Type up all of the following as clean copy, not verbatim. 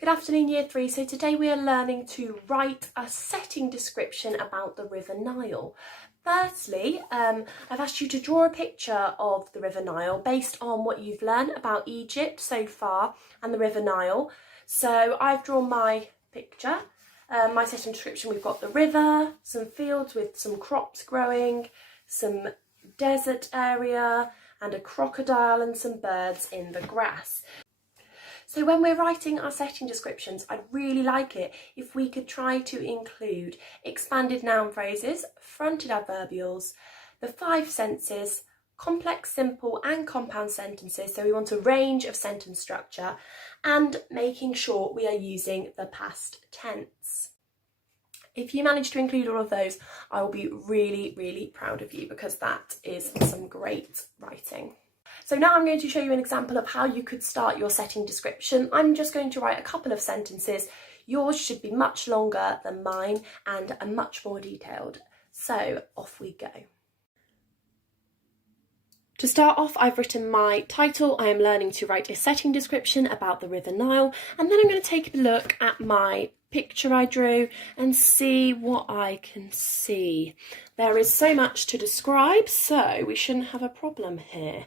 Good afternoon, Year 3. So today we are learning to write a setting description about the River Nile. Firstly, I've asked you to draw a picture of the River Nile based on what you've learned about Egypt so far and the River Nile. So I've drawn my picture. My setting description, we've got the river, some fields with some crops growing, some desert area and a crocodile and some birds in the grass. So when we're writing our setting descriptions, I'd really like it if we could try to include expanded noun phrases, fronted adverbials, the 5 senses, complex, simple and compound sentences. So we want a range of sentence structure and making sure we are using the past tense. If you manage to include all of those, I will be really, really proud of you because that is some great writing. So now I'm going to show you an example of how you could start your setting description. I'm just going to write a couple of sentences. Yours should be much longer than mine and much more detailed. So off we go. To start off, I've written my title. I am learning to write a setting description about the River Nile, and then I'm going to take a look at my picture I drew and see what I can see. There is so much to describe, so we shouldn't have a problem here.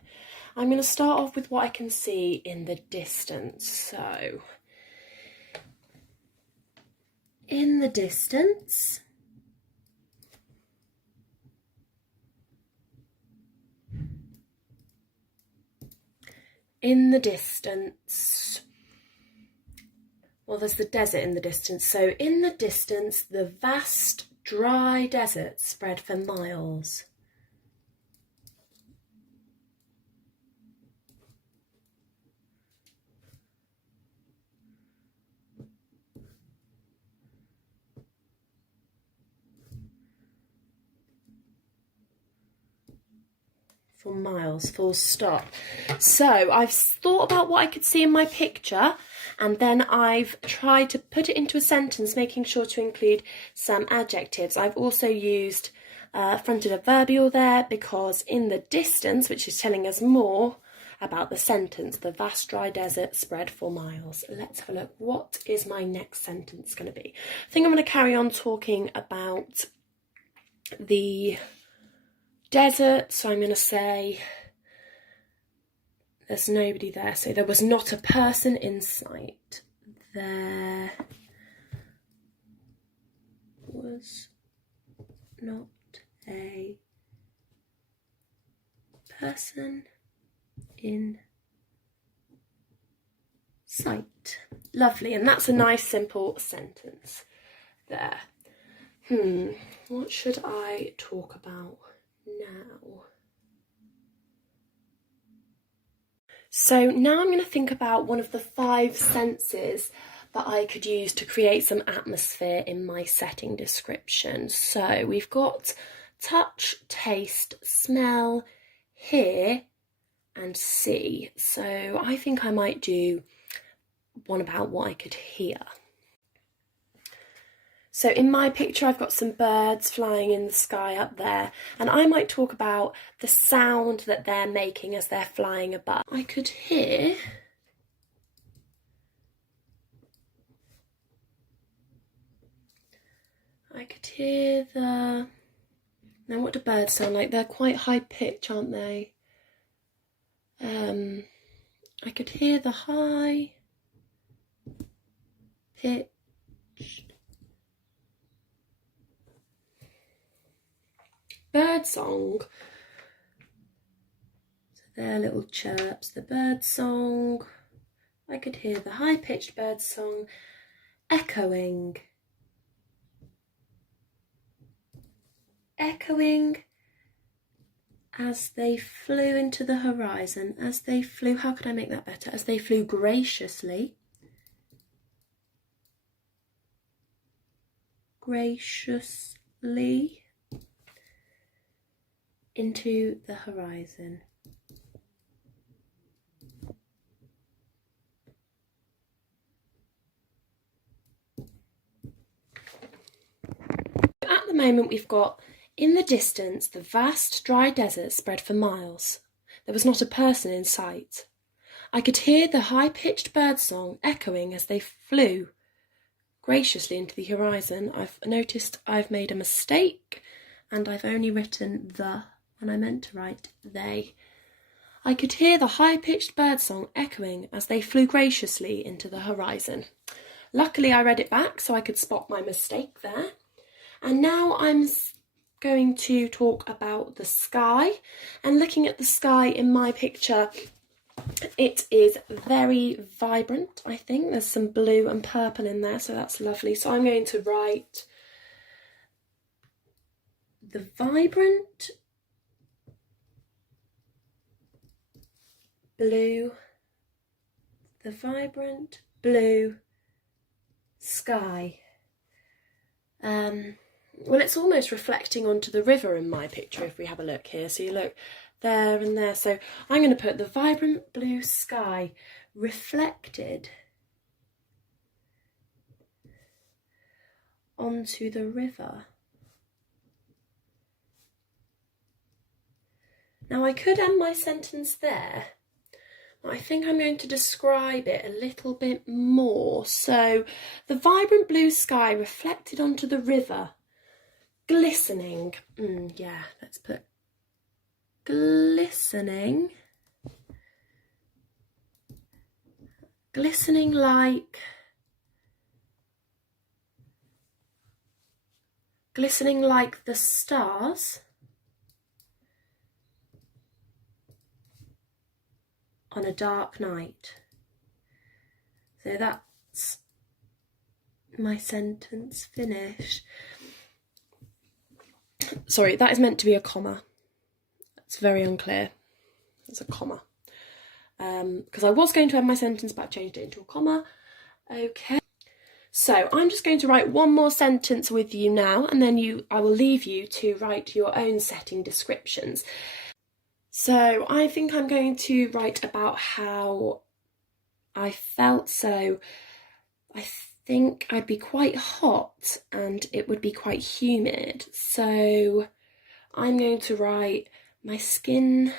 I'm going to start off with what I can see in the distance. So, in the distance, well, there's the desert in the distance. So in the distance, the vast dry desert spread for miles. For miles, full stop. So I've thought about what I could see in my picture, and then I've tried to put it into a sentence, making sure to include some adjectives. I've also used fronted adverbial there because in the distance, which is telling us more about the sentence, the vast dry desert spread for miles. Let's have a look. What is my next sentence going to be? I think I'm going to carry on talking about the desert, so I'm going to say there's nobody there. So there was not a person in sight. There was not a person in sight. Lovely, and that's a nice simple sentence there. What should I talk about now? So now I'm going to think about one of the 5 senses that I could use to create some atmosphere in my setting description. So we've got touch, taste, smell, hear and see. So I think I might do one about what I could hear. So in my picture, I've got some birds flying in the sky up there, and I might talk about the sound that they're making as they're flying above. I could hear the... Now what do birds sound like? They're quite high pitch, aren't they? I could hear the high pitched bird song. So their little chirps, the bird song. I could hear the high-pitched bird song echoing as they flew into the horizon, as they flew, how could I make that better? As they flew graciously into the horizon. At the moment we've got in the distance the vast dry desert spread for miles. There was not a person in sight. I could hear the high-pitched birdsong echoing as they flew graciously into the horizon. I've noticed I've made a mistake and I've only written the when I meant to write they. I could hear the high-pitched birdsong echoing as they flew graciously into the horizon. Luckily I read it back so I could spot my mistake there. And now I'm going to talk about the sky. And looking at the sky in my picture, it is very vibrant, I think. There's some blue and purple in there, so that's lovely. So I'm going to write the vibrant blue sky. Well, it's almost reflecting onto the river in my picture if we have a look here. So you look there and there. So I'm going to put the vibrant blue sky reflected onto the river. Now I could end my sentence there, but I think I'm going to describe it a little bit more. So the vibrant blue sky reflected onto the river, glistening. Yeah, let's put glistening. Glistening like the stars on a dark night. So that's my sentence finished. Sorry, that is meant to be a comma. It's very unclear. It's a comma. Because I was going to end my sentence, but I've changed it into a comma. Okay. So I'm just going to write one more sentence with you now, and then I will leave you to write your own setting descriptions. So I think I'm going to write about how I felt. So I think I'd be quite hot and it would be quite humid. So I'm going to write my skin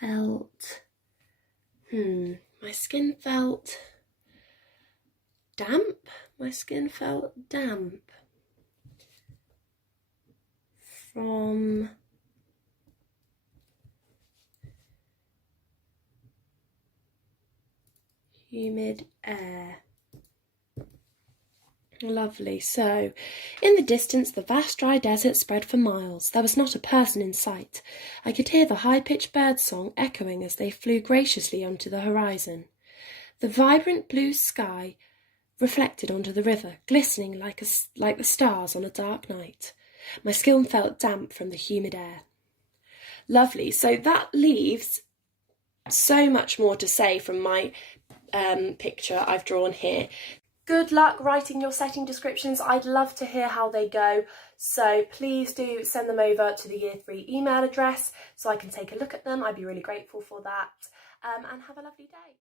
felt damp. My skin felt damp from humid air. Lovely. So, in the distance, the vast dry desert spread for miles. There was not a person in sight. I could hear the high-pitched birdsong echoing as they flew graciously onto the horizon. The vibrant blue sky reflected onto the river, glistening like the stars on a dark night. My skin felt damp from the humid air. Lovely. So that leaves so much more to say from my picture I've drawn here. Good luck writing your setting descriptions. I'd love to hear how they go. So please do send them over to the Year 3 email address so I can take a look at them. I'd be really grateful for that. And have a lovely day.